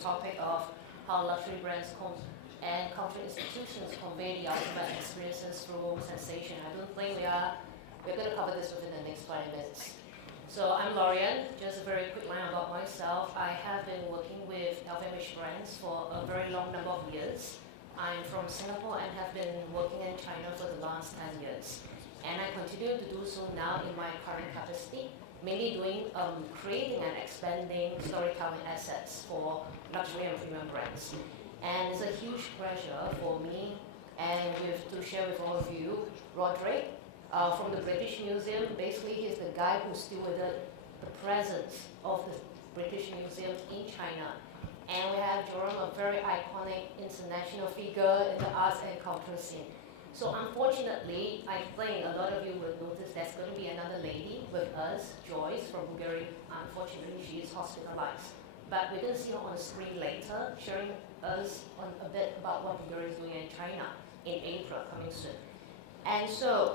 topic of how luxury brands and cultural institutions convey the ultimate experiences through sensation. I don't think we're going to cover this within the next 5 minutes. So I'm Lorian. Just a very quick line about myself. I have been working with LVMH brands for a very long number of years. I'm from Singapore and have been working in China for the last 10 years. And I continue to do so now in my current capacity, mainly doing creating and expanding storytelling assets for luxury and premium brands. And it's a huge pleasure for me and to share with all of you Roderick from the British Museum. Basically, he's the guy who stewarded the presence of the British Museum in China. And we have Jérome, a very iconic international figure in the arts and culture scene. So unfortunately, I think a lot of you will notice there's going to be another lady with us, Joyce from Bulgaria. Unfortunately, she is hospitalized. But we're going to see her on the screen later, sharing us on a bit about what Bulgaria is doing in China in April, coming soon. And so,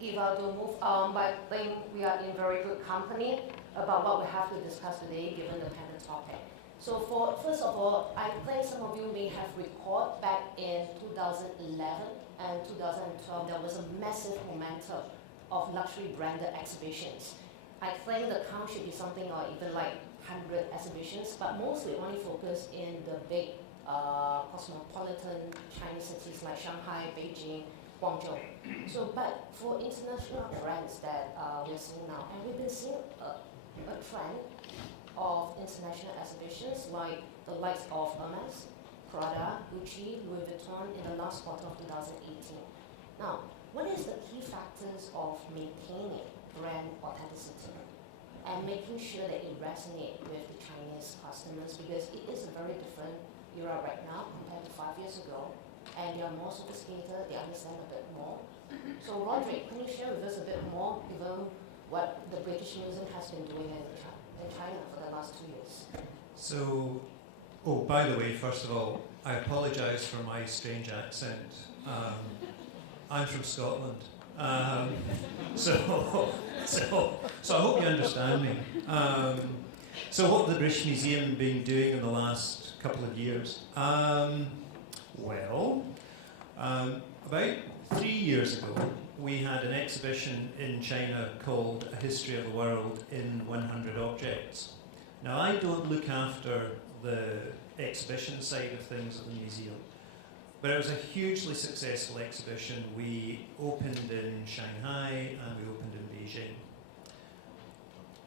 if I do move on, but I think we are in very good company about what we have to discuss today, given the panel topic. So first of all, I think some of you may have recalled back in 2011 and 2012, there was a massive momentum of luxury branded exhibitions. I think the count should be something or even like 100 exhibitions, but mostly only focused in the big cosmopolitan Chinese cities like Shanghai, Beijing, Guangzhou. So, but for international brands that we're seeing now, and we've been seeing a trend of international exhibitions like the likes of Hermes, Prada, Gucci, Louis Vuitton in the last quarter of 2018. Now, what is the key factors of maintaining brand authenticity and making sure that it resonates with the Chinese customers, because it is a very different era right now compared to 5 years ago, and they are more sophisticated, they understand a bit more. So Roderick, can you share with us a bit more, given what the British Museum has been doing in China for the last 2 years? So, by the way, first of all, I apologise for my strange accent. I'm from Scotland. So I hope you understand me. So what have the British Museum been doing in the last couple of years? About 3 years ago, we had an exhibition in China called A History of the World in 100 Objects. Now, I don't look after the exhibition side of things at the museum, but it was a hugely successful exhibition. We opened in Shanghai and we opened in Beijing.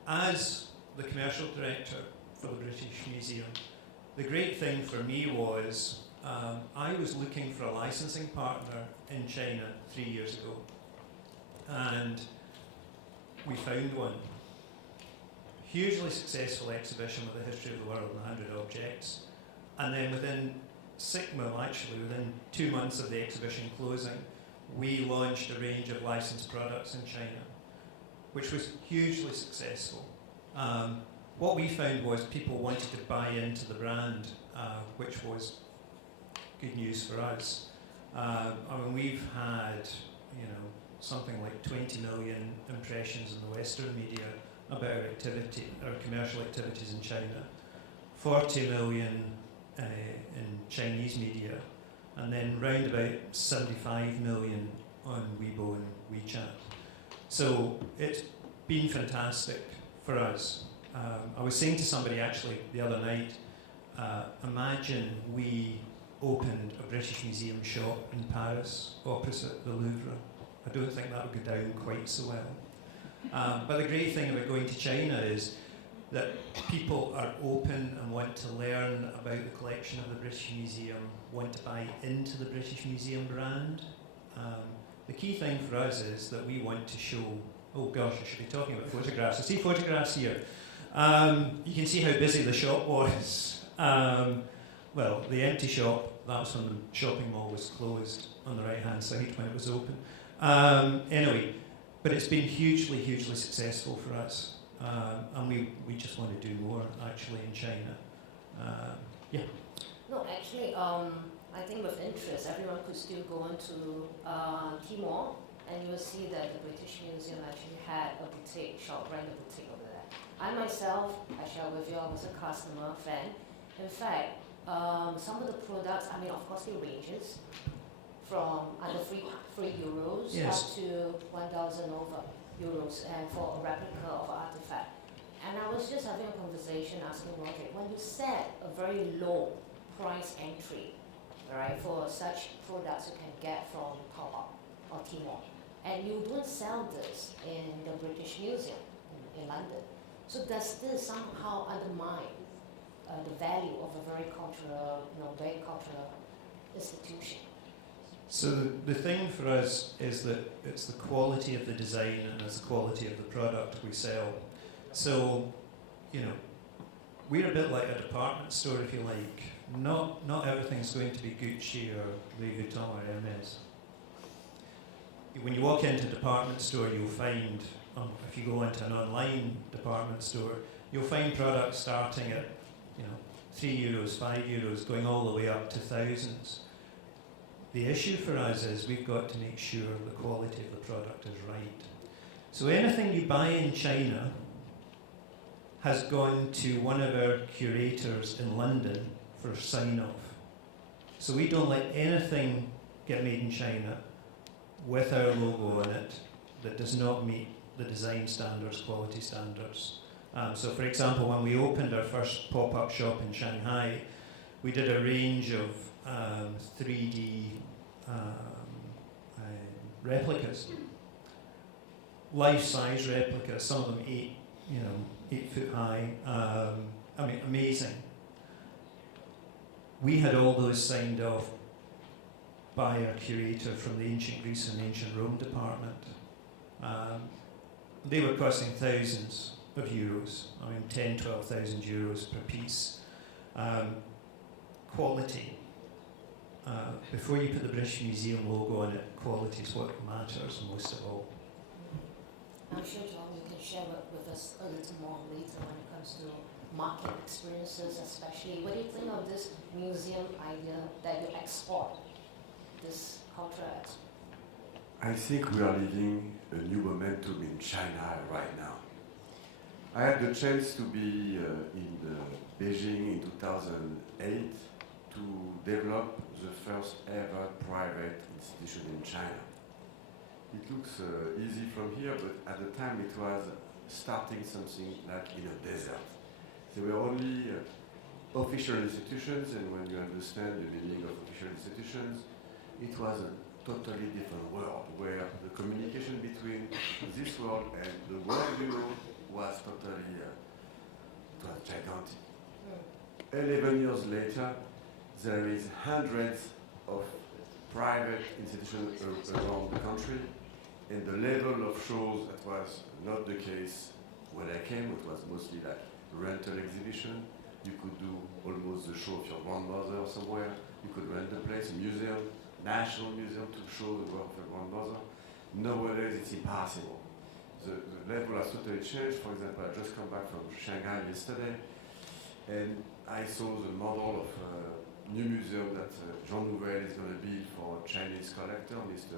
As the commercial director for the British Museum, the great thing for me was I was looking for a licensing partner in China 3 years ago, and we found one. Hugely successful exhibition with the history of the world and 100 objects, and then within within 2 months of the exhibition closing, we launched a range of licensed products in China, which was hugely successful. What we found was people wanted to buy into the brand, which was good news for us. I mean, we've had, something like 20 million impressions in the Western media about our commercial activities in China, 40 million in Chinese media, and then round about 75 million on Weibo and WeChat. So it's been fantastic for us. I was saying to somebody actually the other night, imagine we opened a British Museum shop in Paris opposite the Louvre. I don't think that would go down quite so well. But the great thing about going to China is that people are open and want to learn about the collection of the British Museum, want to buy into the British Museum brand. The key thing for us is that we want to show, oh gosh, I should be talking about photographs. I see photographs here. You can see how busy the shop was. Well, the empty shop, that was when the shopping mall was closed on the right-hand side when it was open. Anyway, but it's been hugely, hugely successful for us. And we just want to do more, actually, in China. Yeah. No, actually, I think with interest, everyone could still go into Tmall, and you will see that the British Museum actually had a boutique shop, branded boutique over there. I myself, I share with you, I was a customer, fan, In fact, some of the products, I mean, of course, they ranges from under €3 Yes. up to 1,000 over euros, and for a replica of an artifact. And I was just having a conversation asking Roderick, when you set a very low price entry, right, for such products you can get from Taobao or Tmall, and you don't sell this in the British Museum in London, so does this somehow undermine the value of a very cultural institution? So the thing for us is that it's the quality of the design and it's the quality of the product we sell. So, you know, we're a bit like a department store, if you like. Not everything's going to be Gucci or Louis Vuitton or Hermes. When you walk into a department store, you'll find, if you go into an online department store, you'll find products starting at, you know, €3, €5, going all the way up to thousands. The issue for us is we've got to make sure the quality of the product is right. So anything you buy in China has gone to one of our curators in London for sign-off. So we don't let anything get made in China with our logo on it that does not meet the design standards, quality standards. So for example, when we opened our first pop-up shop in Shanghai, we did a range of 3D replicas, life-size replicas, some of them 8 foot high. I mean, amazing. We had all those signed off by a curator from the Ancient Greece and Ancient Rome department. They were costing thousands of euros. I mean, 10, 12,000 euros per piece. Quality. Before you put the British Museum logo on it, quality is what matters most of all. I'm sure, Jérome, you can share with us a little more later when it comes to market experiences, especially. What do you think of this museum idea that you export this culture? I think we are living a new momentum in China right now. I had the chance to be in Beijing in 2008 to develop the first ever private institution in China. It looks easy from here, but at the time it was starting something like in a desert. There were only official institutions, and when you understand the meaning of official institutions, it was a totally different world, where the communication between this world and the world you know was totally, it was gigantic. 11 years later, there is hundreds of private institutions around the country, and the level of shows, that was not the case when I came. It was mostly like rental exhibition. You could do almost the show of your grandmother somewhere. You could rent a place, a museum, national museum, to show the work of your grandmother. Nowadays it's impossible. The level has totally changed. For example, I just come back from Shanghai yesterday, and I saw the model of a new museum that Jean Nouvel is going to build for a Chinese collector, Mr.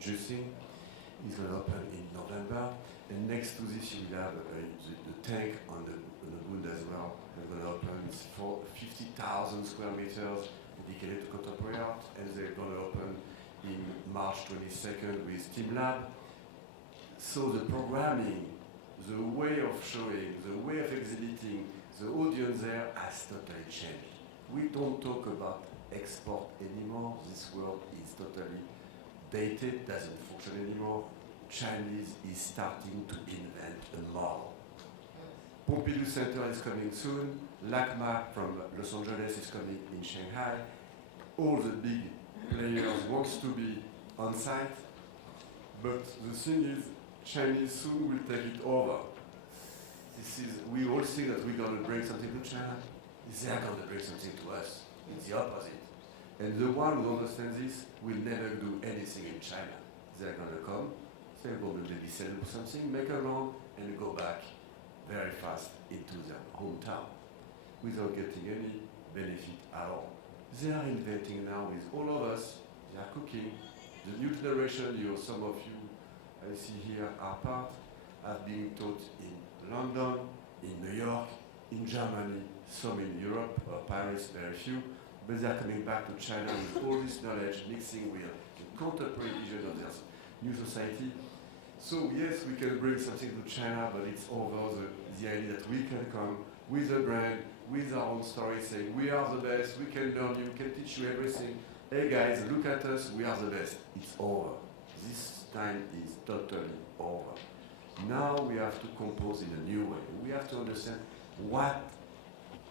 Jusing. He's going to open in November. And next to this, you will have the tank on the Bund as well. They're going to open for 50,000 square meters dedicated to contemporary art. And they're going to open in March 22nd with Team Lab. So the programming, the way of showing, the way of exhibiting, the audience there has totally changed. We don't talk about export anymore. This world is totally dated, doesn't function anymore. Chinese is starting to invent a model. Pompidou Center is coming soon. LACMA from Los Angeles is coming in Shanghai. All the big players want to be on site, but the thing is, Chinese soon will take it over. We all think that we're going to bring something to China. They are going to bring something to us. It's the opposite. And the one who understands this will never do anything in China. They're going to come, they're going to maybe sell something, make a run, and go back very fast into their hometown without getting any benefit at all. They are inventing now with all of us. They are cooking. The new generation, some of you I see here are part, have been taught in London, in New York, in Germany, some in Europe or Paris, very few, but they are coming back to China with all this knowledge, mixing with the contemporary vision of their new society. So yes, we can bring something to China, but it's over the idea that we can come with a brand, with our own story, saying we are the best, we can learn you, we can teach you everything. Hey guys, look at us, we are the best. It's over. This time is totally over. Now we have to compose in a new way. We have to understand what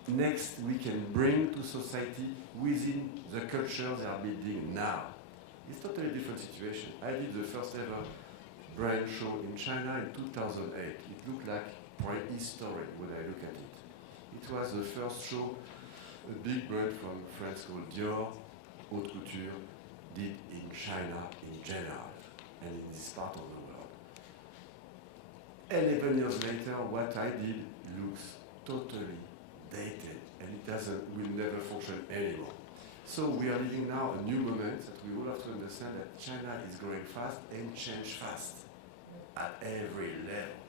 next we can bring to society within the culture they are building now. It's totally different situation. I did the first ever brand show in China in 2008. It looked like prehistory when I look at it. It was the first show a big brand from France called Dior, Haute Couture, did in China in general and in this part of the world. 11 years later, what I did looks totally dated and it will never function anymore. So we are living now a new moment that we all have to understand that China is growing fast and change fast at every level.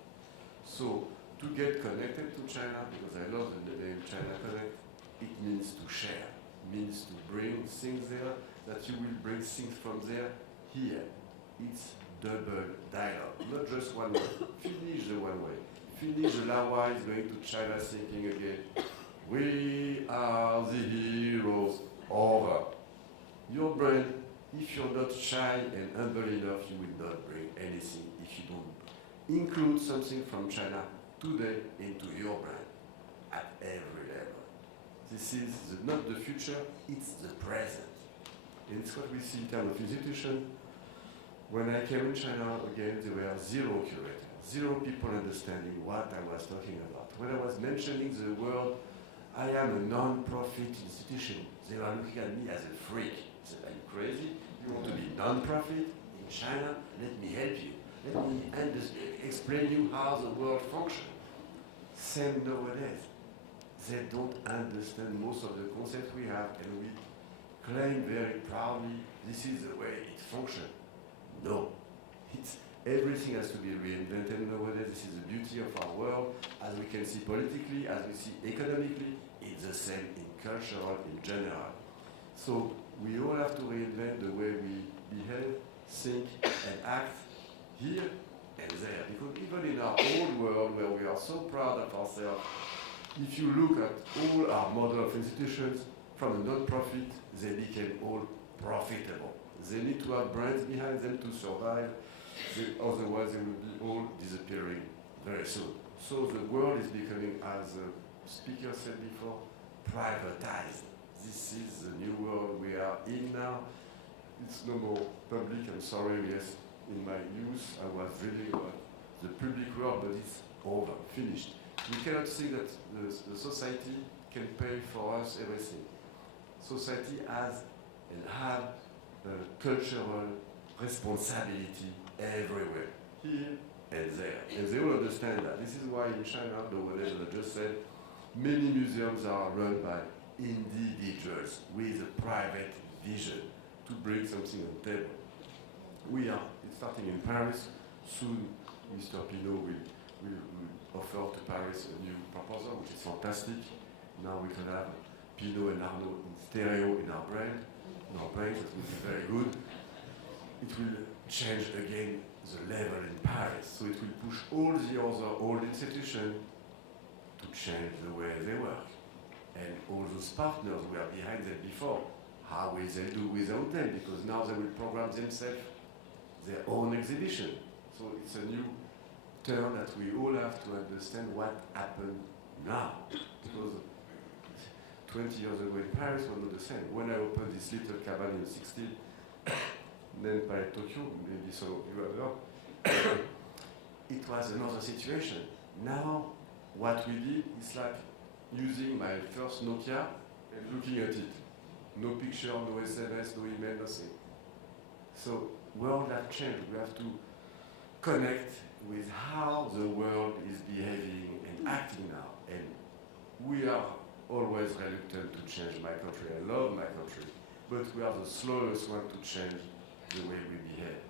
So to get connected to China, because I love the name China Connect, it means to share, means to bring things there, that you will bring things from there here. It's double dialogue, not just one way. Finish the one way. Finish the Lawa is going to China thinking again, we are the heroes, over. Your brand, if you're not shy and humble enough, you will not bring anything if you don't include something from China today into your brand at every level. This is not the future, it's the present. And it's what we see in terms of institution. When I came in China again, there were zero curators, zero people understanding what I was talking about. When I was mentioning the word, I am a non-profit institution, they were looking at me as a freak. I said, are you crazy? You want to be non-profit in China? Let me help you. Let me explain you how the world functions. Same nowadays. They don't understand most of the concepts we have, and we claim very proudly, this is the way it functions. No. Everything has to be reinvented nowadays. This is the beauty of our world. As we can see politically, as we see economically, it's the same in cultural, in general. So we all have to reinvent the way we behave, think, and act here and there. Because even in our old world, where we are so proud of ourselves, if you look at all our model of institutions, from a non-profit, they became all profitable. They need to have brands behind them to survive. Otherwise, they will be all disappearing very soon. So the world is becoming, as the speaker said before, privatized. This is the new world we are in now. It's no more public. I'm sorry, yes, in my youth I was reading about the public world, but it's over, finished. We cannot think that the society can pay for us everything. Society has and have a cultural responsibility everywhere, here and there. And they will understand that. This is why in China, nowadays, as I just said, many museums are run by individuals with a private vision to bring something on the table. It's starting in Paris. Soon, Mr. Pinault will offer to Paris a new proposal, which is fantastic. Now we can have Pinault and Arnaud in stereo in our brand. That will be very good. It will change again the level in Paris. So it will push all the other old institutions to change the way they work. And all those partners who were behind them before, how will they do without them? Because now they will program themselves their own exhibition. So it's a new turn that we all have to understand what happened now. Because 20 years ago in Paris was not the same. When I opened this little cabin in the 60s, then Palais Tokyo, maybe some of you have heard, it was another situation. Now, what we did is like using my first Nokia and looking at it. No picture, no SMS, no email, nothing. So, world has changed. We have to connect with how the world is behaving and acting now. And we are always reluctant to change my country. I love my country, but we are the slowest one to change the way we behave.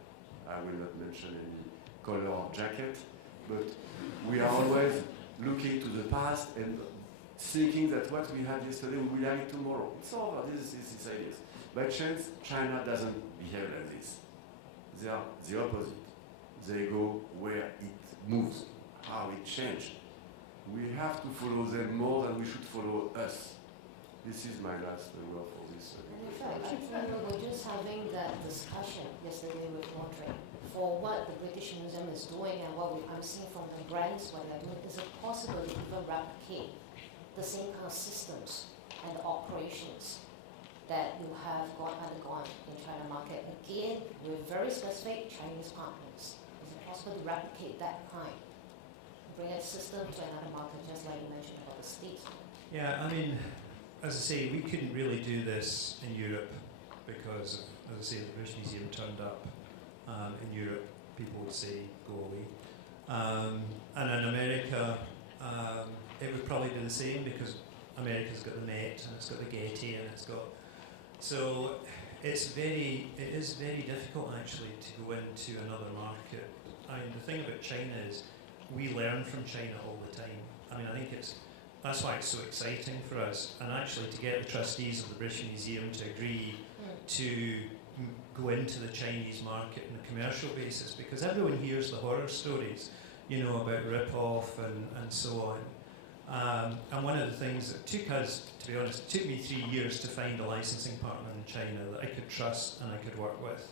I will not mention any color of jacket, but we are always looking to the past and thinking that what we had yesterday we will have it tomorrow. It's over. This is ideas. By chance, China doesn't behave like this. They are the opposite. They go where it moves, how it changes. We have to follow them more than we should follow us. This is my last word for this. And in fact, I think we were just having that discussion yesterday with Roderick for what the British Museum is doing and what I'm seeing from the brands, what they're doing. Is it possible to even replicate the same kind of systems and operations that you have undergone in China market? Again, with very specific Chinese partners. Is it possible to replicate that kind? Bring a system to another market, just like you mentioned about the States? Yeah, I mean, as I say, we couldn't really do this in Europe because, as I say, the British Museum turned up. In Europe, people would say, go away. And in America, it would probably be the same because America's got the Met and it's got the Getty and it's got... So it is very difficult actually to go into another market. I mean, the thing about China is we learn from China all the time. I mean, I think that's why it's so exciting for us. And actually to get the trustees of the British Museum to agree to go into the Chinese market on a commercial basis, because everyone hears the horror stories, you know, about rip-off and so on. And one of the things that took us, to be honest, it took me 3 years to find a licensing partner in China that I could trust and I could work with,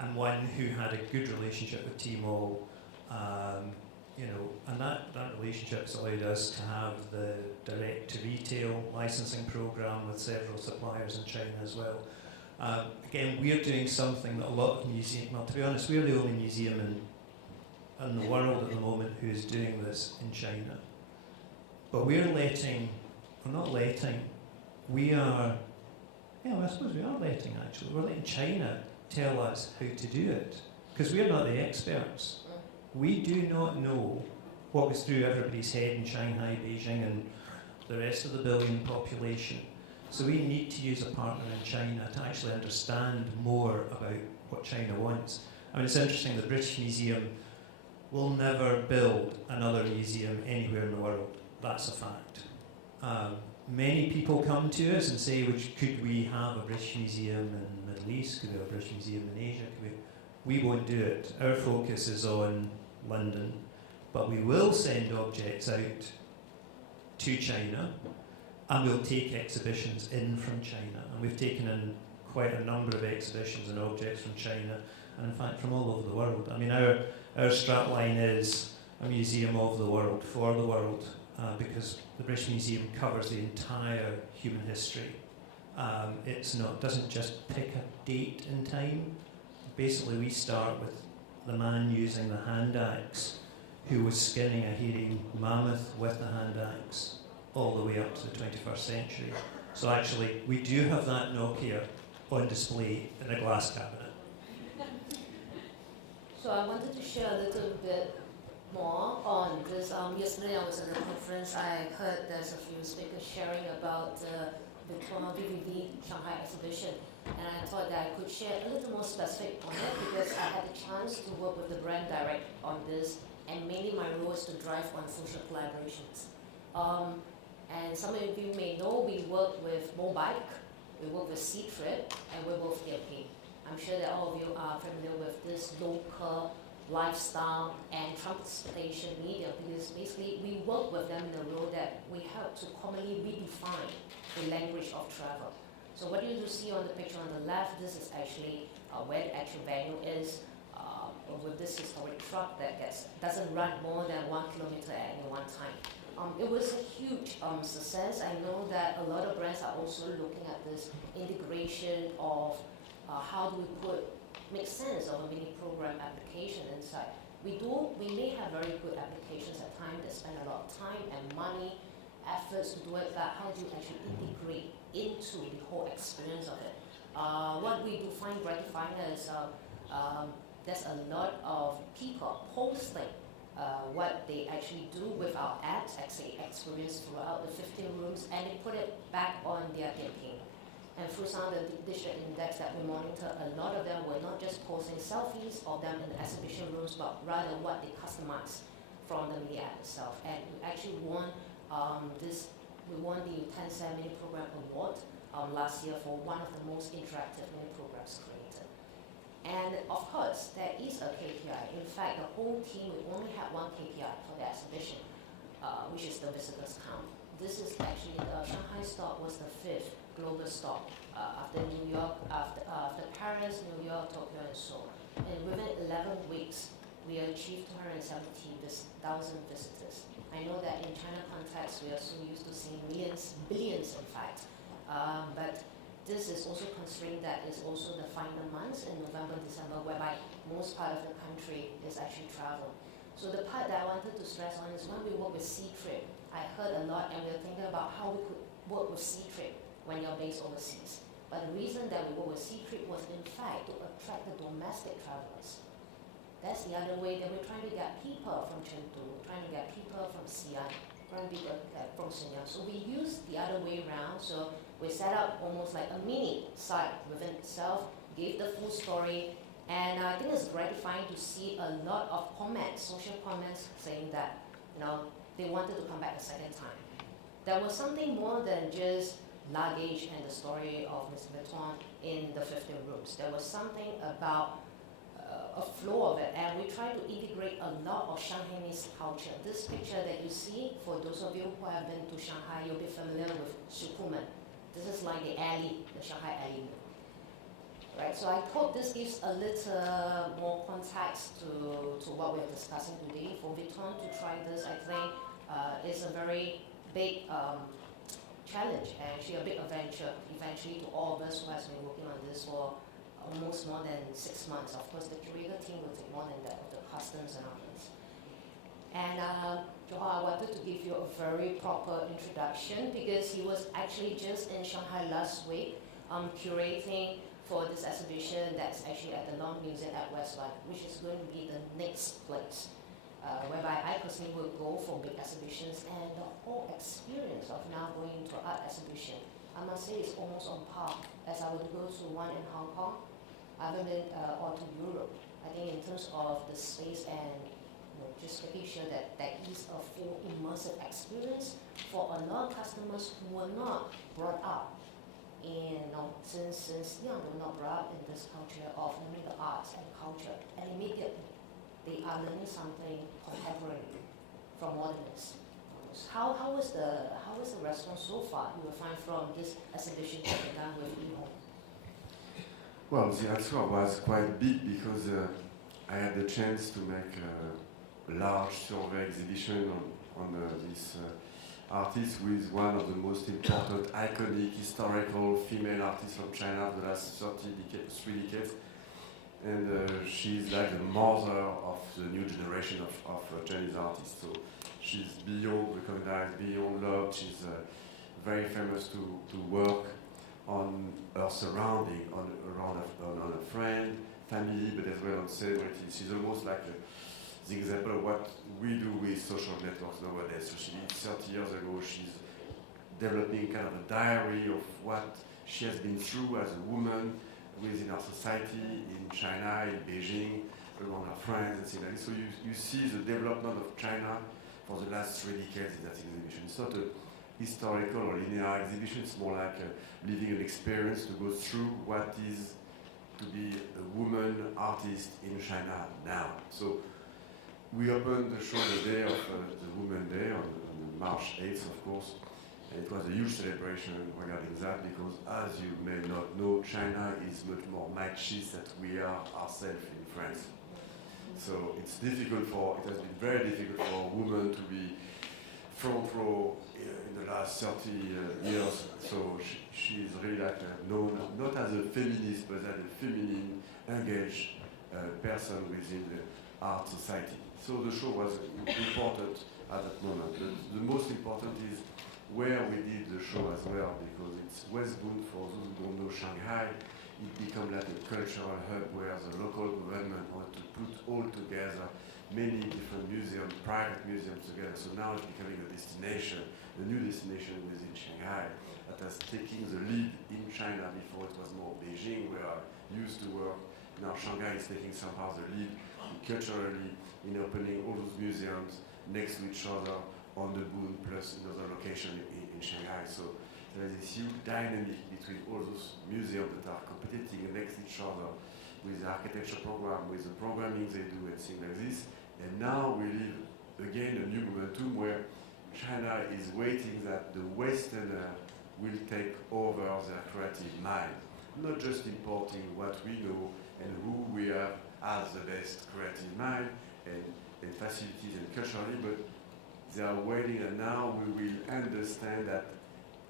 and one who had a good relationship with Tmall, you know, and that relationship's allowed us to have the direct-to-retail licensing program with several suppliers in China as well. Again, we're doing something that a lot of museums, well, to be honest, we're the only museum in the world at the moment who is doing this in China. But we are letting, I suppose we are letting actually, we're letting China tell us how to do it, because we're not the experts. We do not know what goes through everybody's head in Shanghai, Beijing, and the rest of the billion population. So we need to use a partner in China to actually understand more about what China wants. I mean, it's interesting, the British Museum will never build another museum anywhere in the world. That's a fact. Many people come to us and say, could we have a British Museum in the Middle East? Could we have a British Museum in Asia? We won't do it. Our focus is on London, but we will send objects out to China, and we'll take exhibitions in from China. And we've taken in quite a number of exhibitions and objects from China, and in fact from all over the world. I mean, our strapline is a museum of the world, for the world, because the British Museum covers the entire human history. It doesn't just pick a date in time. Basically, we start with the man using the hand axe, who was skinning a hairy mammoth with the hand axe, all the way up to the 21st century. So actually, we do have that Nokia on display in a glass cabinet. So I wanted to share a little bit more on this. Yesterday I was at a conference. I heard there's a few speakers sharing about the VVV Shanghai exhibition, and I thought that I could share a little more specific on it because I had the chance to work with the brand direct on this, and mainly my role is to drive on social collaborations. And some of you may know we work with Mobike, we work with Seatrip, and we work with Airplane. I'm sure that all of you are familiar with this local lifestyle and transportation media, because basically we work with them in a role that we help to commonly redefine the language of travel. So what you see on the picture on the left, this is actually where the actual venue is, with this historic truck that doesn't run more than 1 kilometer at any one time. It was a huge success. I know that a lot of brands are also looking at this integration of how do we make sense of a mini program application inside. We may have very good applications at times that spend a lot of time and money, efforts to do it, but how do you actually integrate into the whole experience of it? What we do find gratifying is there's a lot of people posting what they actually do with our apps, actually experience throughout the 15 rooms, and they put it back on their campaign. And through some of the digital index that we monitor, a lot of them were not just posting selfies of them in the exhibition rooms, but rather what they customized from the media app itself. And we actually won this we won the Tencent Mini Program Award last year for one of the most interactive mini programs created. And of course, there is a KPI. In fact, the whole team, we only had one KPI for the exhibition, which is the visitors count. This is actually, the Shanghai stock was the 5th global stock after New York, after Paris, New York, Tokyo, and Seoul. And within 11 weeks, we achieved 270,000 visitors. I know that in China context, we are so used to seeing millions, billions in fact. But this is also considering that it's also the final months in November, December, whereby most part of the country is actually travel. So the part that I wanted to stress on is when we work with C-Trip, I heard a lot and we were thinking about how we could work with C-Trip when you're based overseas. But the reason that we work with C-Trip was in fact to attract the domestic travelers. That's the other way that we're trying to get people from Chengdu, trying to get people from Xi'an, trying to get from Shenyang. So we use the other way around. So we set up almost like a mini site within itself, gave the full story, and I think it's gratifying to see a lot of comments, social comments, saying that they wanted to come back a second time. There was something more than just luggage and the story of Mr. Vuitton in the 15 rooms. There was something about a flow of it, and we try to integrate a lot of Shanghainese culture. This picture that you see, for those of you who have been to Shanghai, you'll be familiar with Shukumen. This is like the alley, the Shanghai alley. Right, so I hope this gives a little more context to what we're discussing today. For Vuitton to try this, I think is a very big challenge, and actually a big adventure, eventually, to all of us who has been working on this for almost more than 6 months. Of course, the curator team will take more than that, with the customs and others. And Johor, I wanted to give you a very proper introduction because he was actually just in Shanghai last week curating for this exhibition that's actually at the Long Museum at Westland, which is going to be the next place, whereby I personally will go for big exhibitions, and the whole experience of now going to an art exhibition, I must say, is almost on par as I would go to one in Hong Kong. I haven't been or to Europe. I think in terms of the space and just making sure that there is a full immersive experience for a lot of customers who were not brought up in, since young, they were not brought up in this culture of learning the arts and culture, and immediately they are learning something contemporary from modernists. How was the response so far you will find from this exhibition that you've done with Yihong? Well, the answer was quite big because I had the chance to make a large survey exhibition on this artist, who is one of the most important, iconic, historical female artists from China for the last 3 decades. And she's like the mother of the new generation of Chinese artists. So she's beyond recognized, beyond loved. She's very famous to work on her surrounding, on a friend, family, but as well on celebrities. She's almost like the example of what we do with social networks nowadays. So she did 30 years ago. She's developing kind of a diary of what she has been through as a woman within our society, in China, in Beijing, among her friends, and things like that. So you see the development of China for the last 3 decades in that exhibition. It's not a historical or linear exhibition, it's more like living an experience to go through what is to be a woman artist in China now. So we opened the show the day of the Women's Day, on March 8th, of course, and it was a huge celebration regarding that, because as you may not know, China is much more machist than we are ourselves in France. So it has been very difficult for a woman to be front row in the last 30 years. So she is really like known not as a feminist, but as a feminine, engaged person within the art society. So the show was important at that moment. The most important is where we did the show as well, because it's West Bund, for those who don't know Shanghai. It became like a cultural hub where the local government wanted to put all together many different museums, private museums together. So now it's becoming a destination, a new destination within Shanghai, that has taken the lead in China. Before it was more Beijing, where I used to work. Now Shanghai is taking somehow the lead culturally in opening all those museums next to each other, on the Boon plus another location in Shanghai. So there is this huge dynamic between all those museums that are competing against each other with the architecture program, with the programming they do and things like this. And now we live again a new momentum where China is waiting that the Westerner will take over their creative mind. Not just importing what we know and who we have as the best creative mind and facilities and culturally, but they are waiting, and now we will understand that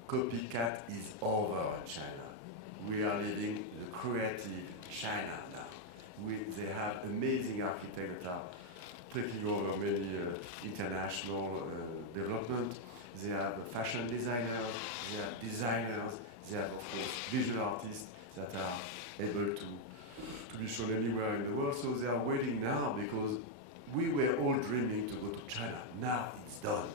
copycat is over in China. We are living the creative China now. They have amazing architects that are taking over many international development. They have fashion designers, they have designers, they have, of course, visual artists that are able to be shown anywhere in the world. So they are waiting now because we were all dreaming to go to China. Now it's done.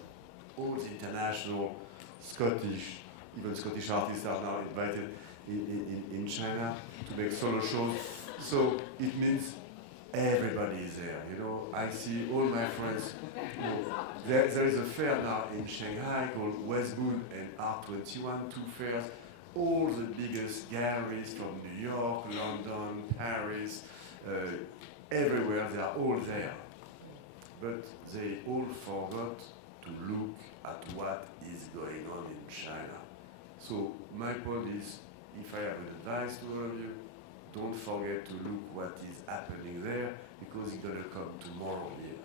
All the international Scottish, even Scottish artists are now invited in China to make solo shows. So it means everybody is there. You know, I see all my friends. You know, there is a fair now in Shanghai called West Boon and Art21, two fairs. All the biggest galleries from New York, London, Paris, everywhere, they are all there. But they all forgot to look at what is going on in China. So my point is, if I have an advice to all of you, don't forget to look what is happening there, because it's going to come tomorrow here.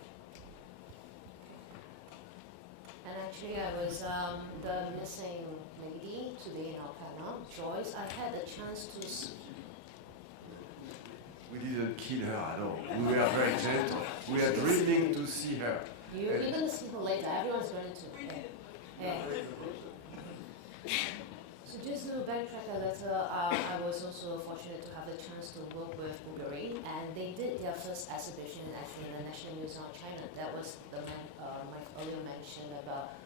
And actually, I was the missing lady today in our panel, Joyce. I had a chance to see. We didn't kill her at all. We were very gentle. We are dreaming to see her. You're going to see her later. Everyone's going to. So just to backtrack a little, I was also fortunate to have the chance to work with Roderick, and they did their first exhibition actually in the National Museum of China. That was my earlier mention about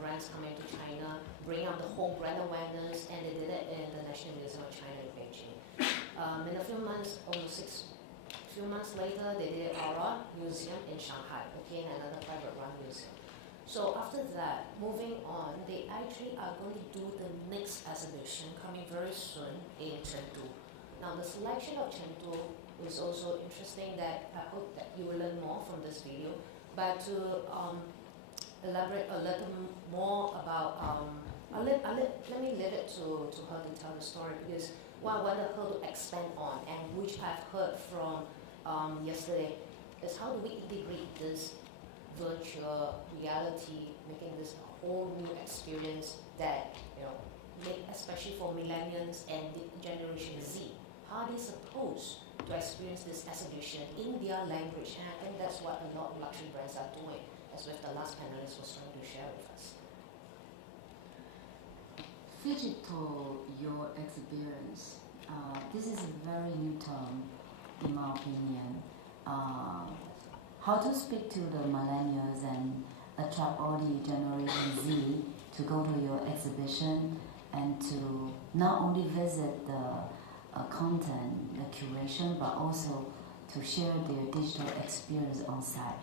brands coming to China, bringing up the whole brand awareness, and they did it in the National Museum of China in Beijing. In a few months, few months later, they did Aura Museum in Shanghai, okay, and another private run museum. So after that, moving on, they actually are going to do the next exhibition coming very soon in Chengdu. Now the selection of Chengdu is also interesting. That I hope that you will learn more from this video. But to elaborate a little more about, let me leave it to her to tell the story, because what I wanted her to expand on, and which I've heard from yesterday, is how do we integrate this virtual reality, making this a whole new experience that, you know, especially for millennials and the Generation Z, how are they supposed to experience this exhibition in their language? And I think that's what a lot of luxury brands are doing, as with the last panelist was trying to share with us. Digital your experience. This is a very new term, in my opinion. How to speak to the millennials and attract all the Generation Z to go to your exhibition and to not only visit the content, the curation, but also to share their digital experience on site.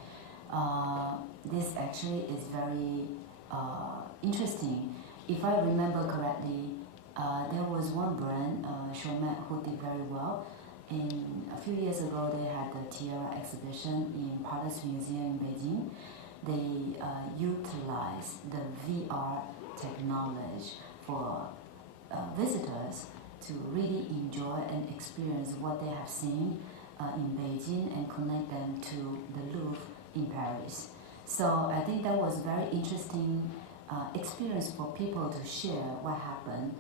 This actually is very interesting. If I remember correctly, there was one brand, Jérome, who did very well. A few years ago, they had the Tiara exhibition in Palace Museum in Beijing. They utilized the VR technology for visitors to really enjoy and experience what they have seen in Beijing and connect them to the Louvre in Paris. So I think that was very interesting experience for people to share what happened.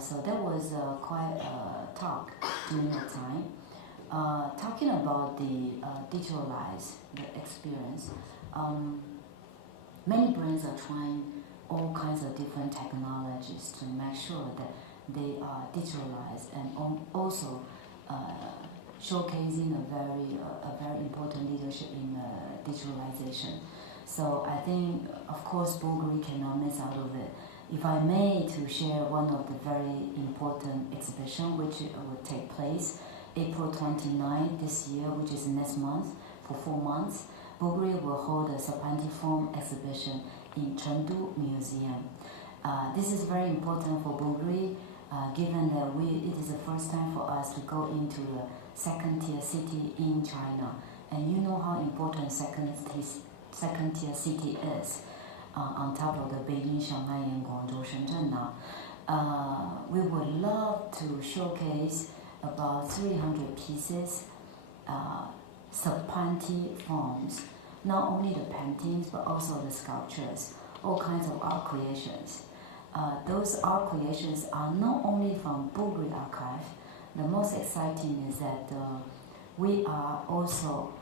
So that was quite a talk during that time. Talking about the digitalize the experience, many brands are trying all kinds of different technologies to make sure that they are digitalized and also showcasing a very important leadership in digitalization. So I think, of course, Bulgari cannot miss out of it. If I may to share one of the very important exhibition which will take place April 29 this year, which is next month, for 4 months, Bulgari will hold a Serpentiform exhibition in Chengdu Museum. This is very important for Bulgaria, given that it is the first time for us to go into a second-tier city in China. And you know how important second-tier city is on top of the Beijing, Shanghai, and Guangzhou, Shenzhen now. We would love to showcase about 300 pieces, sub-painted forms, not only the paintings but also the sculptures, all kinds of art creations. Those art creations are not only from Bulgari Archive. The most exciting is that we are also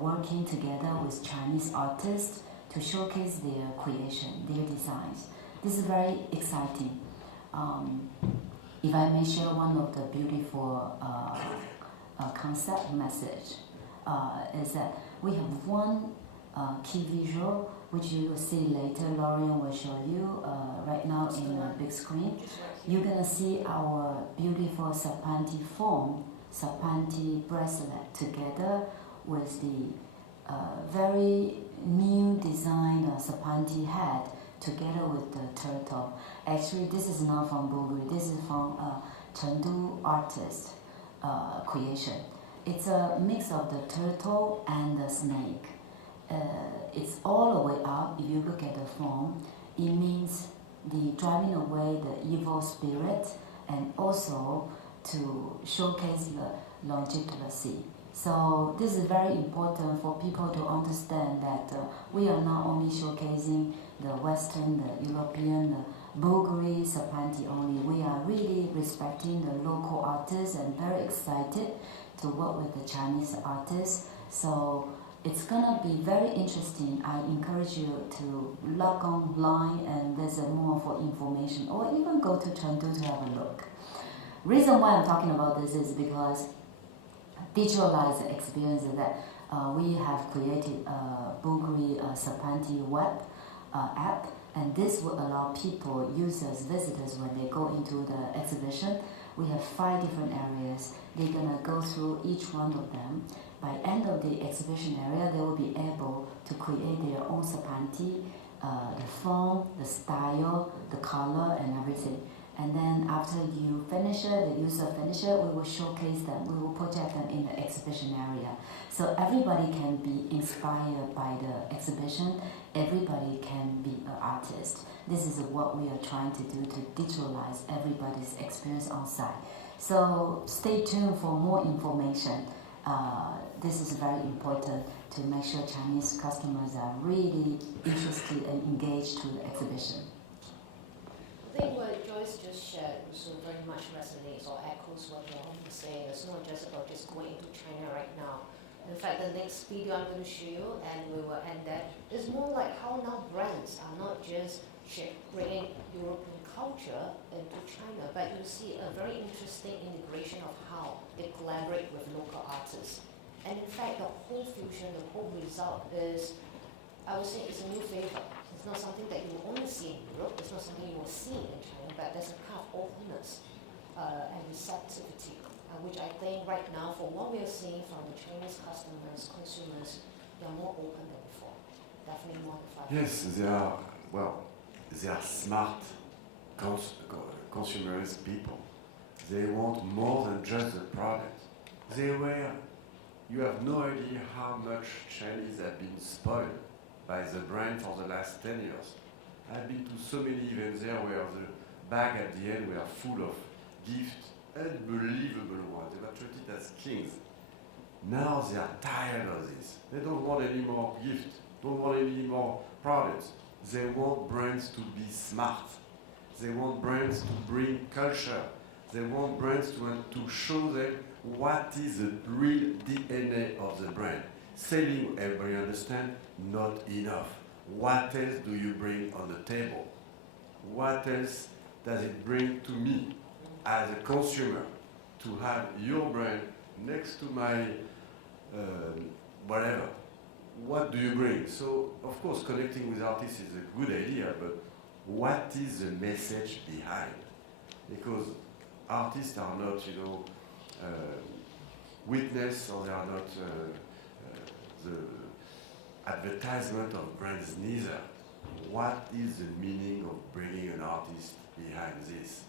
working together with Chinese artists to showcase their creation, their designs. This is very exciting. If I may share one of the beautiful concept message, is that we have one key visual which you will see later. Lauren will show you right now in the big screen. You're gonna see our beautiful Sapanti form, Sapanti bracelet, together with the very new design Sapanti hat, together with the turtle. Actually, this is not from Bulgari. This is from Chengdu artist creation. It's a mix of the turtle and the snake. It's all the way up. If you look at the form, it means the driving away the evil spirit, and also to showcase the legitimacy. So this is very important for people to understand that we are not only showcasing the Western, the European, the Bulgari, Sapanti only. We are really respecting the local artists and very excited to work with the Chinese artists. So it's gonna be very interesting. I encourage you to log online and there's more for information, or even go to Chengdu to have a look. Reason why I'm talking about this is because visualize the experience that we have created a Bulgari Sapanti web app, and this will allow people, users, visitors, when they go into the exhibition. We have 5 different areas. They're gonna go through each one of them. By end of the exhibition area, they will be able to create their own Sapanti, the form, the style, the color, and everything. And then after you finish it, the user finish it, we will showcase them. We will project them in the exhibition area. So everybody can be inspired by the exhibition. Everybody can be an artist. This is what we are trying to do, to digitalize everybody's experience on site. So stay tuned for more information. This is very important to make sure Chinese customers are really interested and engaged to the exhibition. I think what Joyce just shared also very much resonates or echoes what Jérome was saying. It's not just about just going into China right now. In fact, the next video I'm going to show you, and we will end that, is more like how now brands are not just bringing European culture into China, but you see a very interesting integration of how they collaborate with local artists. And in fact, the whole fusion, the whole result is, I would say, it's a new flavor. It's not something that you will only see in Europe. It's not something you will see in China, but there's a kind of openness and receptivity, which I think right now, for what we are seeing from the Chinese customers, consumers, they are more open than before. Definitely more than 5 years. Yes, they are smart consumers, people. They want more than just the product. You have no idea how much Chinese have been spoiled by the brand for the last 10 years. I've been to so many events there where the bag at the end were full of gifts, unbelievable ones. They were treated as kings. Now they are tired of this. They don't want any more gifts, don't want any more products. They want brands to be smart. They want brands to bring culture. They want brands to show them what is the real DNA of the brand. Selling, everybody understand, not enough. What else do you bring on the table? What else does it bring to me as a consumer to have your brand next to my whatever? What do you bring? So, of course, connecting with artists is a good idea, but what is the message behind? Because artists are not, witness, or they are not the advertisement of brands neither. what is the meaning of bringing an artist behind this?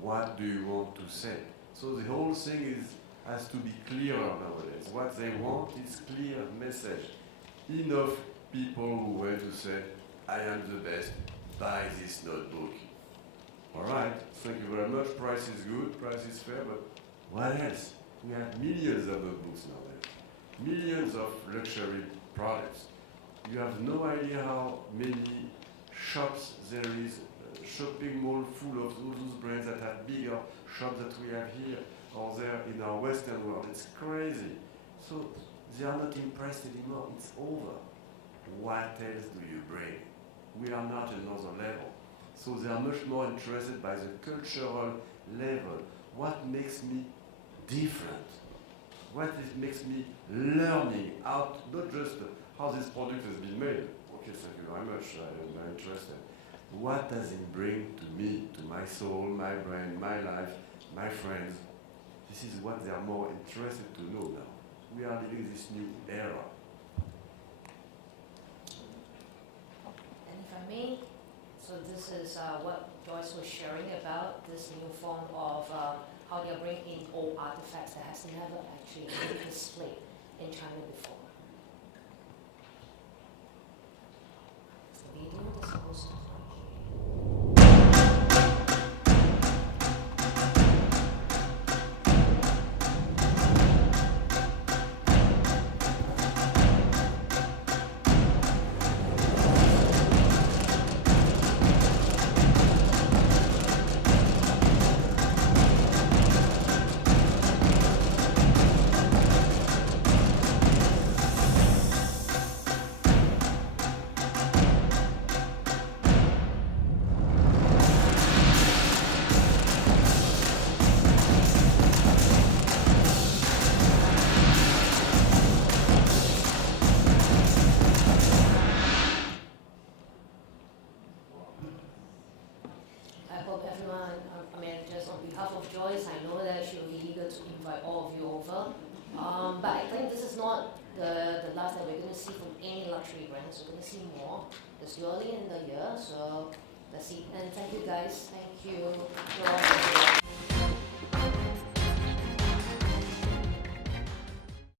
What do you want to say? So the whole thing has to be clearer nowadays. What they want is clear message. Enough people who want to say, I am the best, buy this notebook. All right, thank you very much. Price is good, price is fair, but what else? We have millions of notebooks nowadays, millions of luxury products. You have no idea how many shops there is, shopping mall full of all those brands that have bigger shops that we have here or there in our Western world. It's crazy. So they are not impressed anymore. It's over. What else do you bring? We are not another level. So they are much more interested by the cultural level. What makes me different? What makes me learning out, not just how this product has been made. Okay, thank you very much. I am very interested. What does it bring to me, to my soul, my brain, my life, my friends? This is what they are more interested to know now. We are living this new era. And if I may, so this is what Joyce was sharing about this new form of how they are bringing in old artifacts that has never actually been displayed in China before. The video is supposed to Joyce, I know that she'll be eager to invite all of you over. But I think this is not the last that we're going to see from any luxury brands. We're going to see more. It's early in the year, so let's see. And thank you guys. Thank you.